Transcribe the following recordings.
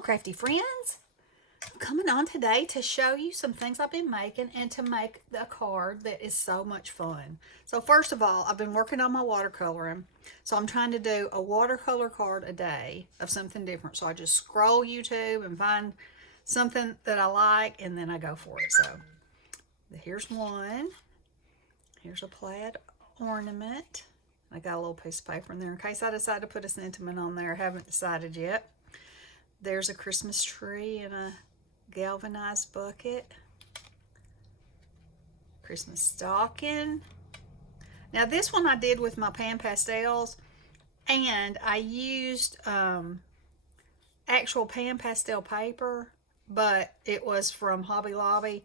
Hello, crafty friends. I'm coming on today to show you some things I've been making and to make a card that is so much fun. So first of all, I've been working on my watercoloring. So I'm trying to do a watercolor card a day of something different. So I just scroll YouTube and find something that I like and then I go for it. So here's one. Here's a plaid ornament. I got a little piece of paper in there in case I decide to put a sentiment on there. I haven't decided yet. There's a Christmas tree in a galvanized bucket. Christmas stocking. Now this one I did with my pan pastels, and I used actual pan pastel paper, but it was from Hobby Lobby,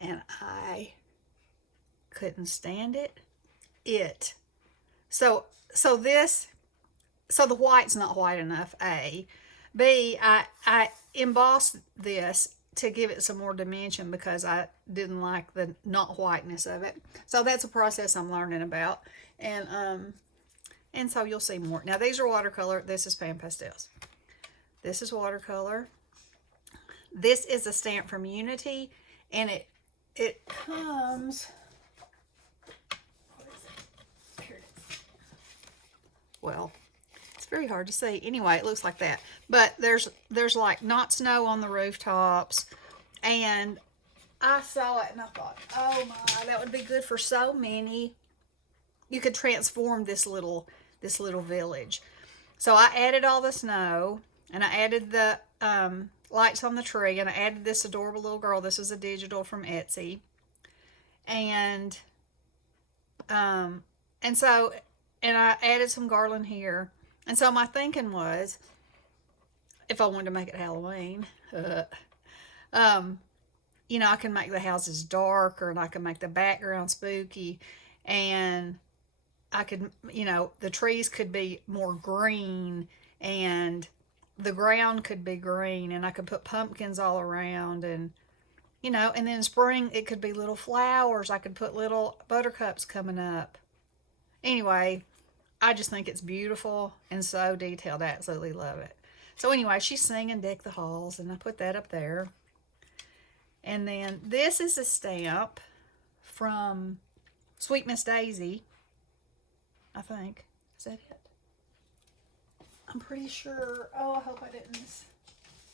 and I couldn't stand it. So the white's not white enough, A. B, I embossed this to give it some more dimension because I didn't like the not whiteness of it. So that's a process I'm learning about. And so you'll see more. Now these are watercolor. This is pan pastels. This is watercolor. This is a stamp from Unity, and it comes. Here it is. Well, it's very hard to see. Anyway, it looks like that. But there's like not snow on the rooftops, and I saw it and I thought, oh my, that would be good for so many. You could transform this little village. So I added all the snow, and I added the lights on the tree, and I added this adorable little girl. This is a digital from Etsy, and I added some garland here. And so my thinking was, if I wanted to make it Halloween, I can make the houses darker, and I can make the background spooky, and I could, the trees could be more green, and the ground could be green, and I could put pumpkins all around, and and then in spring it could be little flowers. I could put little buttercups coming up. Anyway, I just think it's beautiful and so detailed. I absolutely love it. So anyway, she's singing Deck the Halls, and I put that up there. And then this is a stamp from Sweet Miss Daisy, I think. Is that it? I'm pretty sure. Oh, I hope I didn't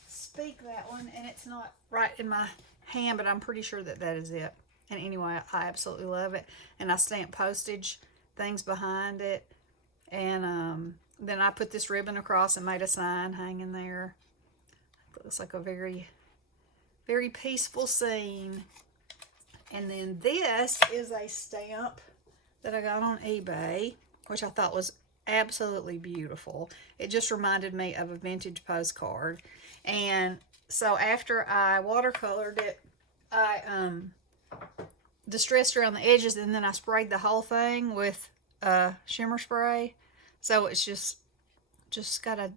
speak that one, and it's not right in my hand, but I'm pretty sure that is it. And anyway, I absolutely love it. And I stamped postage things behind it. And then I put this ribbon across and made a sign hanging there. It looks like a very, very peaceful scene. And then this is a stamp that I got on eBay, which I thought was absolutely beautiful. It just reminded me of a vintage postcard. And so after I watercolored it, I distressed around the edges, and then I sprayed the whole thing with shimmer spray. So it's just got a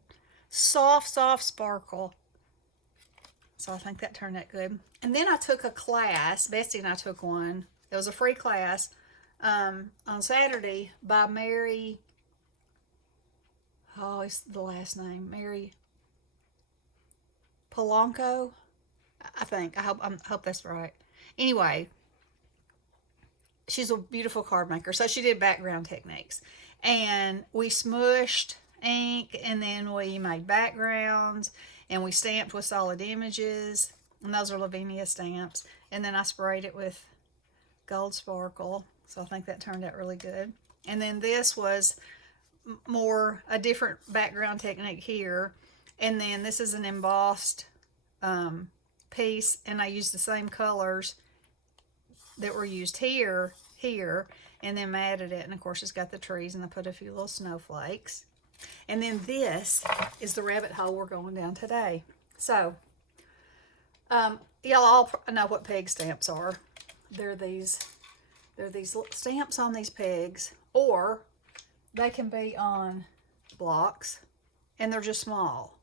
soft sparkle. So I think that turned out good. And then I took a class. Bessie and I took one. It was a free class on Saturday by Mary. Oh, it's the last name. Mary Polanco, I think. I hope that's right. Anyway, she's a beautiful card maker. So she did background techniques. And we smushed ink, and then we made backgrounds, and we stamped with solid images. And those are Lavinia stamps. And then I sprayed it with gold sparkle. So I think that turned out really good. And then this was more a different background technique here. And then this is an embossed piece, and I used the same colors that were used here, and then matted it. And of course it's got the trees, and I put a few little snowflakes. And then this is the rabbit hole we're going down today. So y'all all know what peg stamps are. They're these stamps on these pegs, or they can be on blocks, and they're just small.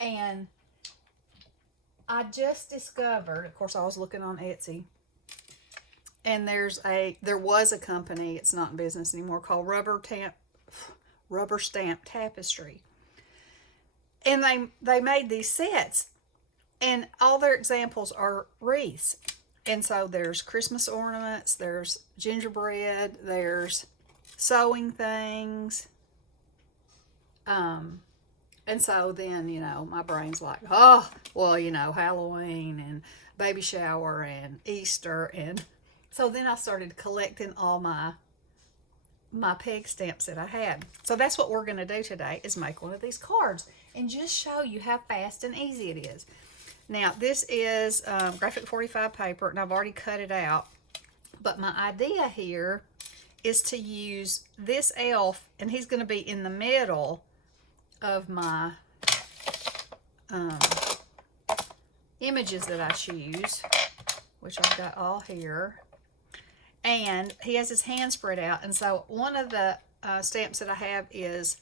And I just discovered, of course I was looking on Etsy, and there was a company, it's not in business anymore, called Rubber Stamp Tapestry. And they made these sets, and all their examples are wreaths. And so there's Christmas ornaments, there's gingerbread, there's sewing things. And so then, my brain's like, oh, well, Halloween and baby shower and Easter. And so then I started collecting all my peg stamps that I had. So that's what we're going to do today, is make one of these cards and just show you how fast and easy it is. Now, this is graphic 45 paper, and I've already cut it out. But my idea here is to use this elf, and he's going to be in the middle of my images that I choose, which I've got all here. And he has his hands spread out. And so one of the stamps that I have is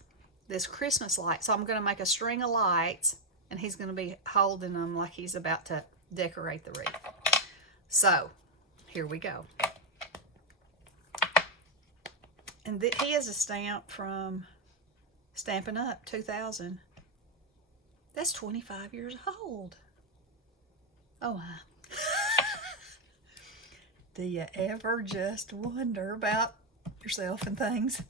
this Christmas light. So I'm going to make a string of lights, and he's going to be holding them like he's about to decorate the wreath. So here we go. And he has a stamp from Stampin' Up! 2000. That's 25 years old. Oh my. Do you ever just wonder about yourself and things?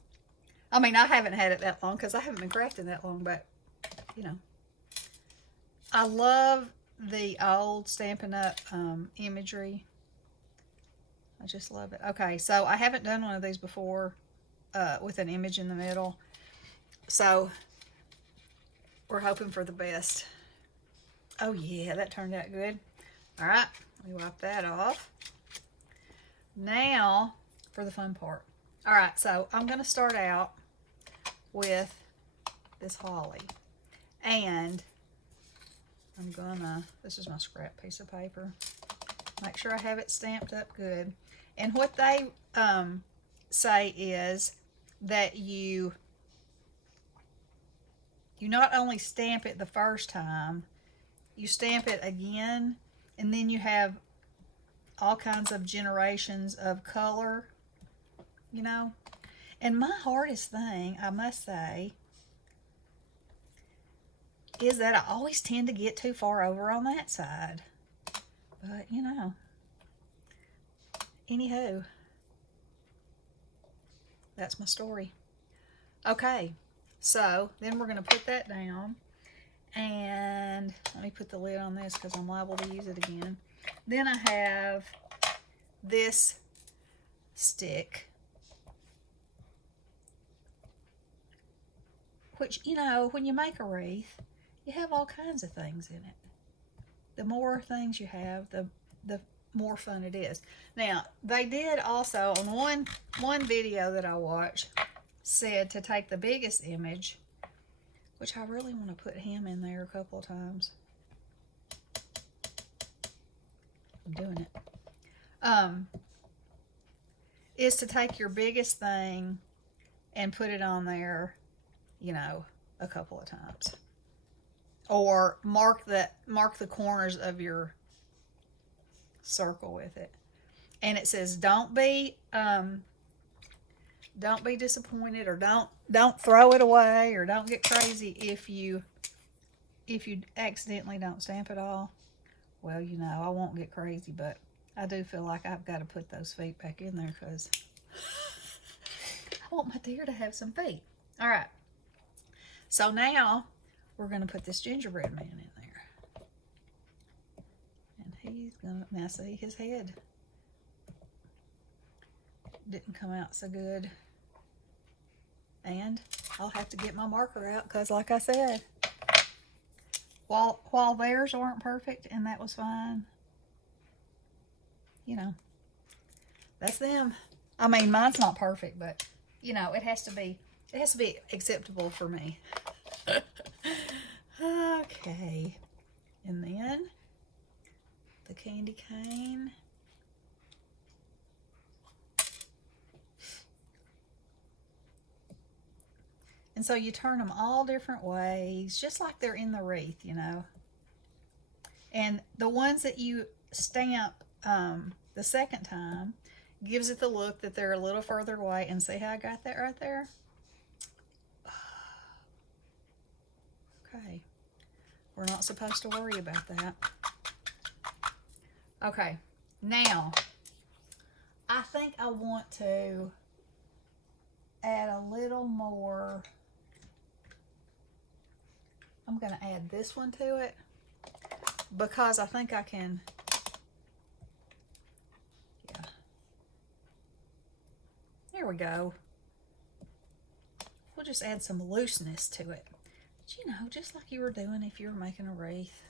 I mean, I haven't had it that long because I haven't been crafting that long, but, I love the old Stampin' Up! Imagery. I just love it. Okay, so I haven't done one of these before with an image in the middle. So we're hoping for the best. Oh yeah, that turned out good. All right, let me wipe that off. Now for the fun part. All right, so I'm going to start out with this holly. And I'm gonna, this is my scrap piece of paper. Make sure I have it stamped up good. And what they say is that you not only stamp it the first time, you stamp it again, and then you have all kinds of generations of color, And my hardest thing, I must say, is that I always tend to get too far over on that side. But, anywho, that's my story. Okay, so then we're going to put that down. And let me put the lid on this because I'm liable to use it again. Then I have this stick, which, when you make a wreath, you have all kinds of things in it. The more things you have, the more fun it is. Now, they did also, on one video that I watched, said to take the biggest image, which I really want to put him in there a couple of times. I'm doing it. Is to take your biggest thing and put it on there, a couple of times. Or mark the corners of your circle with it. And it says, don't be disappointed, or don't throw it away, or don't get crazy if you accidentally don't stamp it all. Well, I won't get crazy, but I do feel like I've got to put those feet back in there because I want my deer to have some feet. All right. So now we're going to put this gingerbread man in there. And he's going to, now see, his head didn't come out so good. And I'll have to get my marker out because, like I said, while theirs aren't perfect, and that was fine, that's them. I mean, mine's not perfect, but, it has to be acceptable for me. Okay. And then the candy cane. And so you turn them all different ways, just like they're in the wreath, And the ones that you stamp the second time gives it the look that they're a little further away. And see how I got that right there? Okay. We're not supposed to worry about that. Okay, now I think I want to add a little more. I'm going to add this one to it because I think I can, yeah. There we go. We'll just add some looseness to it. But you know, just like you were doing if you were making a wreath.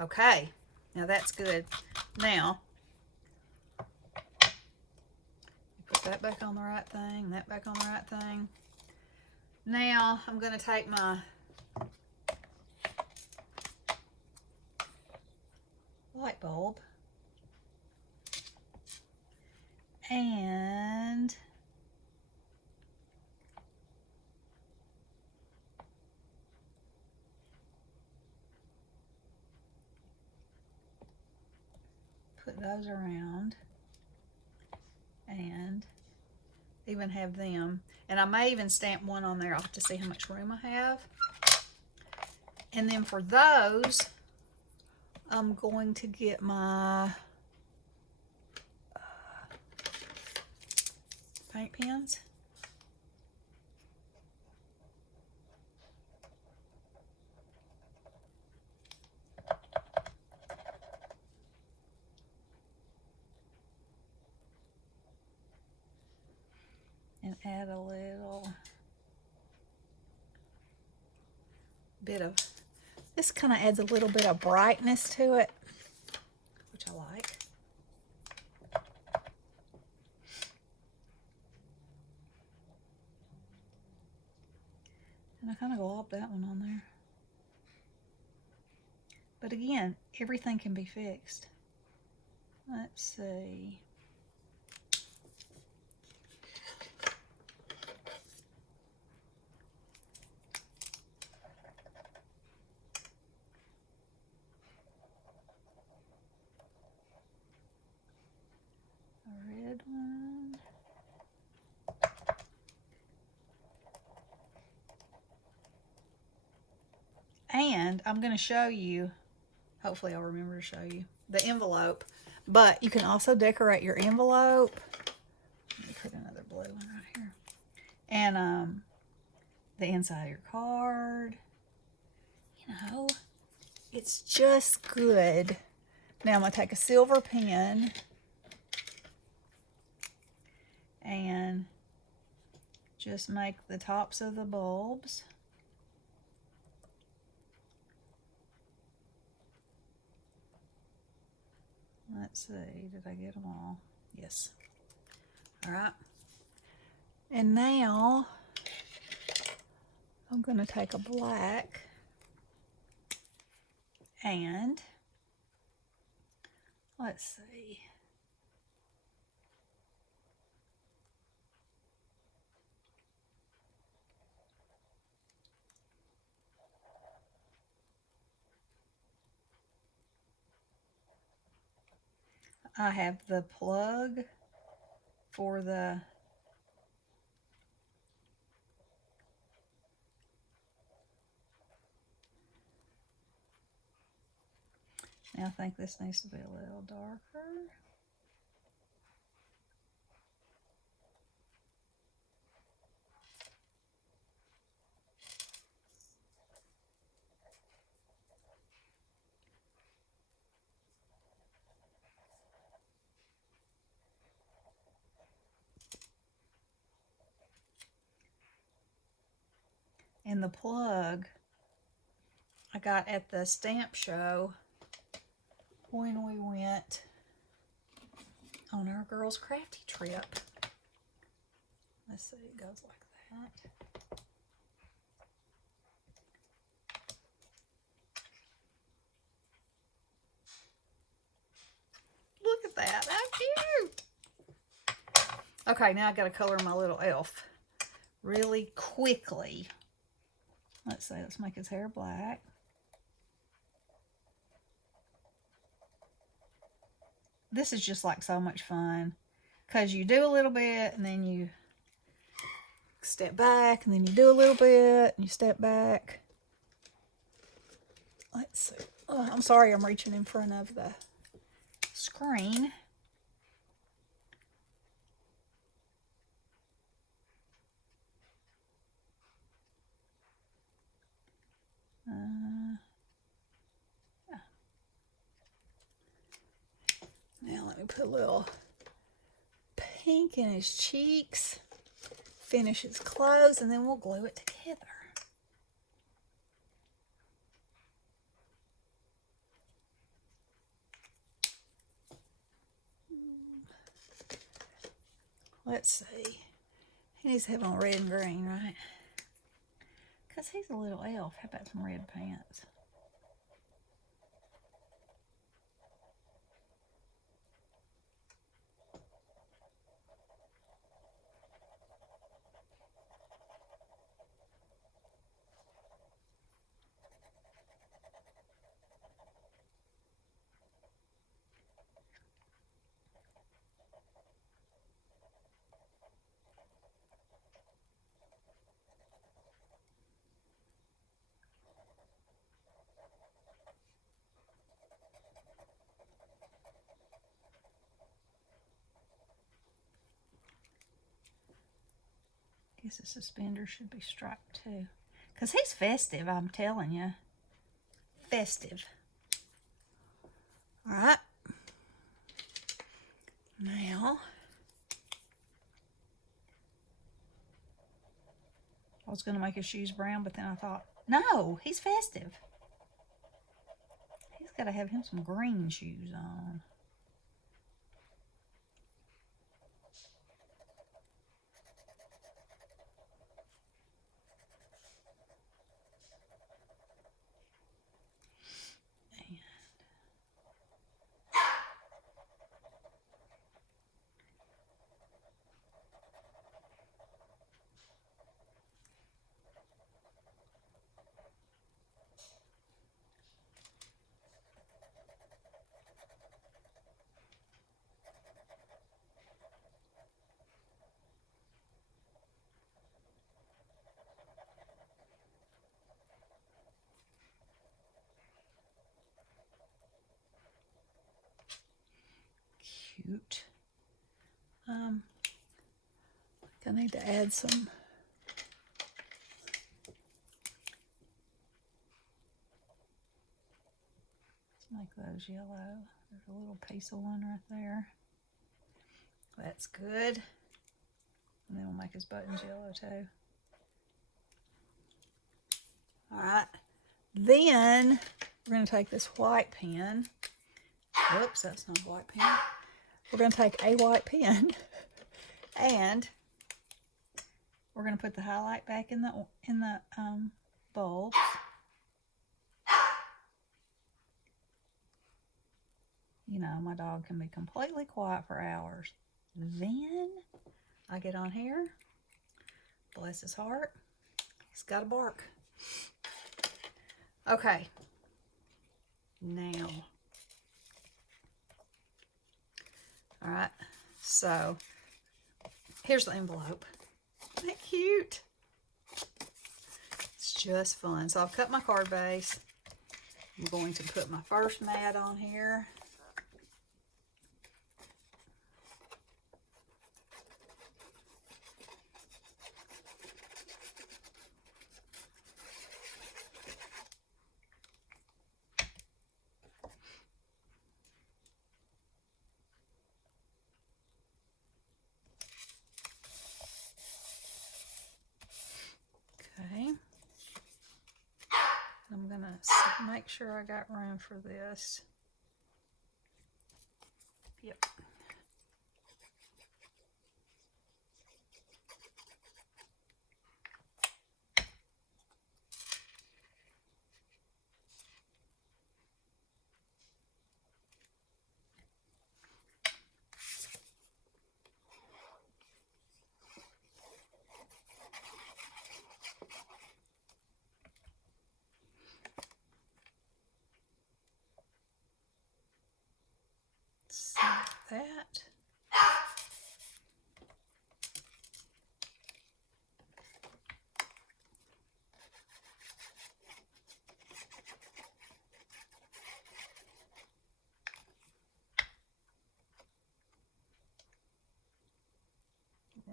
Okay, now that's good. Now, put that back on the right thing, that back on the right thing. Now, I'm going to take my light bulb and put those around and even have them. And I may even stamp one on there. I'll have to see how much room I have. And then for those, I'm going to get my paint pens. And add a little bit of, this kind of adds a little bit of brightness to it, which I like. And I kind of globbed that one on there. But again, everything can be fixed. Let's see. A red one. And I'm going to show you, hopefully I'll remember to show you, the envelope. But you can also decorate your envelope. Let me put another blue one right here. And the inside of your card. You know, it's just good. Now I'm going to take a silver pen and just make the tops of the bulbs. Let's see, did I get them all? Yes. All right. And now I'm going to take a black and let's see. I have the plug for the now I think this needs to be a little darker. And the plug I got at the stamp show when we went on our girls' Crafty trip. Let's see, it goes like that. Look at that, how cute! Okay, now I gotta color my little elf really quickly. Let's see, let's make his hair black. This is just like so much fun because you do a little bit and then you step back and then you do a little bit and you step back. let's see. Oh, I'm sorry, I'm reaching in front of the screen. Now let me put a little pink in his cheeks, finish his clothes, and then we'll glue it together. Let's see. He needs to have on red and green, right? Because he's a little elf. How about some red pants? I guess the suspenders should be striped too. Because he's festive, I'm telling you. Festive. All right. Now, I was going to make his shoes brown, but then I thought, no, he's festive. He's got to have him some green shoes on. Cute. I need to add some make those yellow. There's a little piece of one right there. That's good. And then we'll make his buttons yellow too. All right. Then we're going to take this white pen. Whoops, that's not a white pen. We're going to take a white pen and we're going to put the highlight back in the bulbs. You know, my dog can be completely quiet for hours. Then I get on here. Bless his heart. He's got to bark. Okay. Now. All right. So here's the envelope. Isn't that cute? It's just fun. So I've cut my card base. I'm going to put my first mat on here. Okay. I'm going to make sure I got room for this. Yep. That.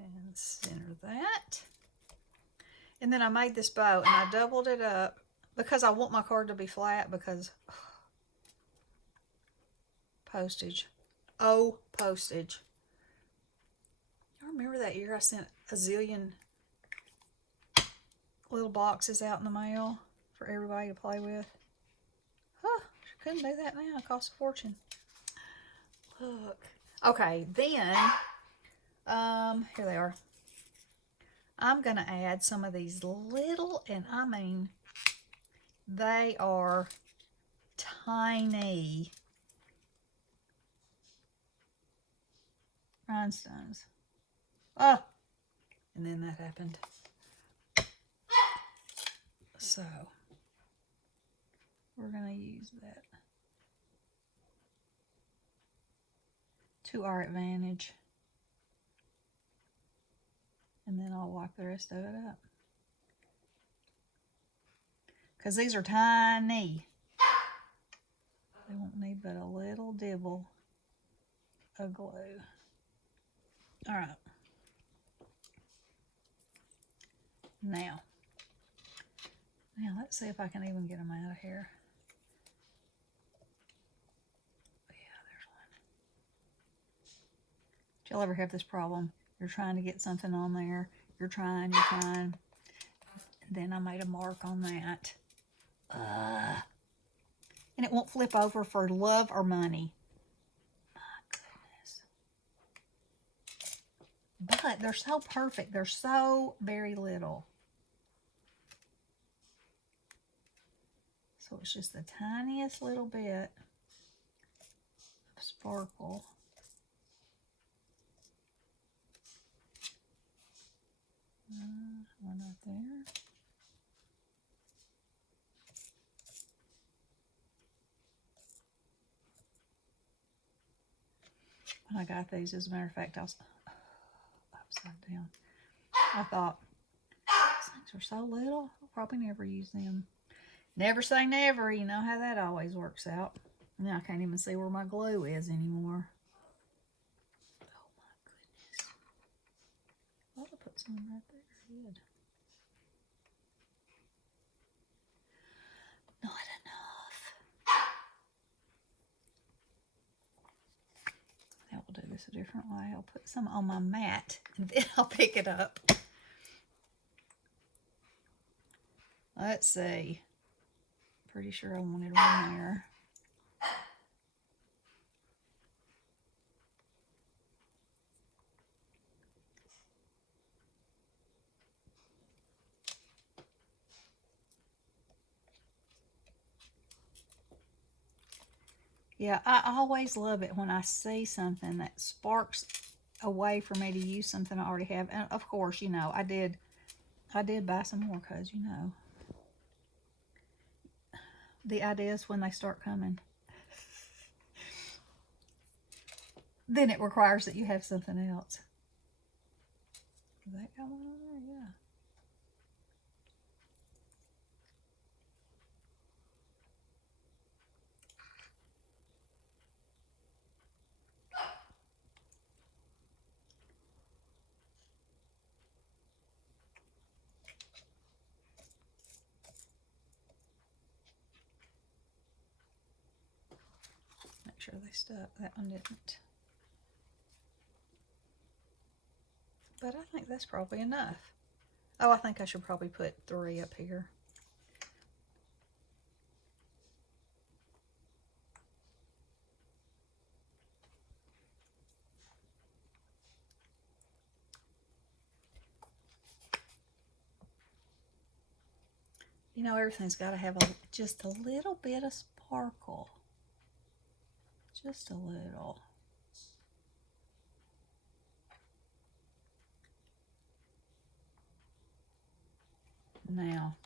And center that. And then I made this bow and I doubled it up because I want my card to be flat because postage. Oh, postage. I remember that year I sent a zillion little boxes out in the mail for everybody to play with. Huh, couldn't do that now. It costs a fortune. Look. Okay, then, here they are. I'm going to add some of these little, and I mean, they are tiny rhinestones. Oh, and then that happened. So, we're going to use that to our advantage. And then I'll wipe the rest of it up. Because these are tiny. They won't need but a little dibble of glue. All right. Now let's see if I can even get them out of here. Yeah, there's one. Did y'all ever have this problem? You're trying to get something on there. You're trying. And then I made a mark on that. And it won't flip over for love or money. My goodness. But they're so perfect. They're so very little. So it's just the tiniest little bit of sparkle. One right there. When I got these, as a matter of fact, I was upside down. I thought, these things are so little, I'll probably never use them. Never say never. You know how that always works out. Now I can't even see where my glue is anymore. Oh my goodness. I ought to put some right there. Good. Not enough. Now we'll do this a different way. I'll put some on my mat and then I'll pick it up. Let's see. Pretty sure I wanted one there. Yeah, I always love it when I see something that sparks a way for me to use something I already have. And of course, you know, I did buy some more because, you know, the ideas when they start coming. Then it requires that you have something else. Is that got one on there? Yeah. Make sure they stuck. That one didn't. But I think that's probably enough. Oh, I think I should probably put 3 up here. You know, everything's got to have just a little bit of sparkle. Just a little. Now,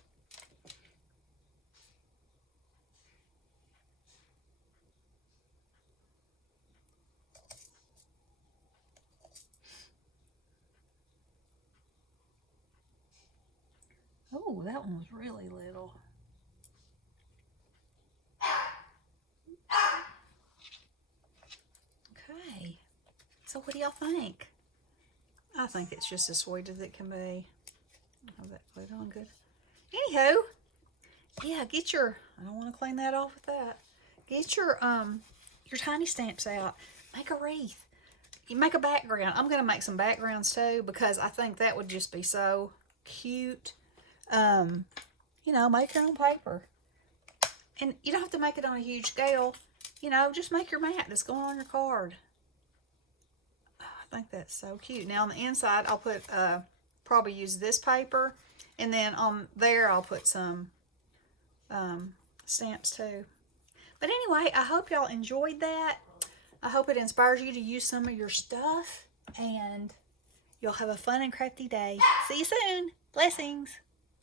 oh, that one was really little. Okay, so what do y'all think? I think it's just as sweet as it can be. Oh, that glue on good. Anywho, yeah, get your, I don't want to clean that off with that. Get your tiny stamps out. Make a wreath. You make a background. I'm going to make some backgrounds too because I think that would just be so cute. You know, make your own paper. And you don't have to make it on a huge scale. You know, just make your mat that's going on your card. Oh, I think that's so cute. Now on the inside, I'll put, probably use this paper. And then on there, I'll put some stamps too. But anyway, I hope y'all enjoyed that. I hope it inspires you to use some of your stuff. And you'll have a fun and crafty day. See you soon. Blessings.